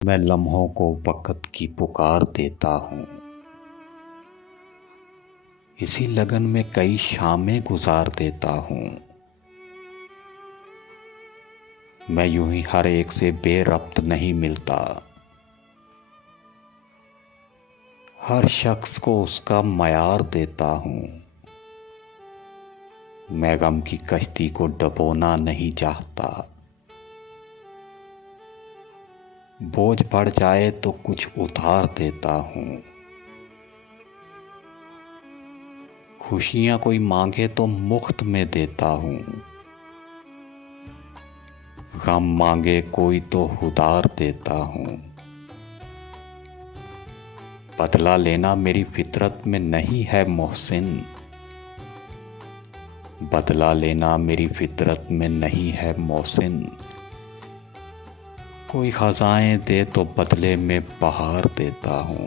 मैं लम्हों को वक़्त की पुकार देता हूँ। इसी लगन में कई शामें गुजार देता हूँ। मैं यूं ही हर एक से बेरब्त नहीं मिलता। हर शख्स को उसका मयार देता हूँ। मैं गम की कश्ती को डुबोना नहीं चाहता। बोझ बढ़ जाए तो कुछ उतार देता हूँ। खुशियाँ कोई मांगे तो मुफ्त में देता हूँ। गम मांगे कोई तो उधार देता हूँ। बदला लेना मेरी फितरत में नहीं है मोहसिन। बदला लेना मेरी फितरत में नहीं है मोहसिन। कोई ख़ज़ाएं दे तो बदले में बहार देता हूँ।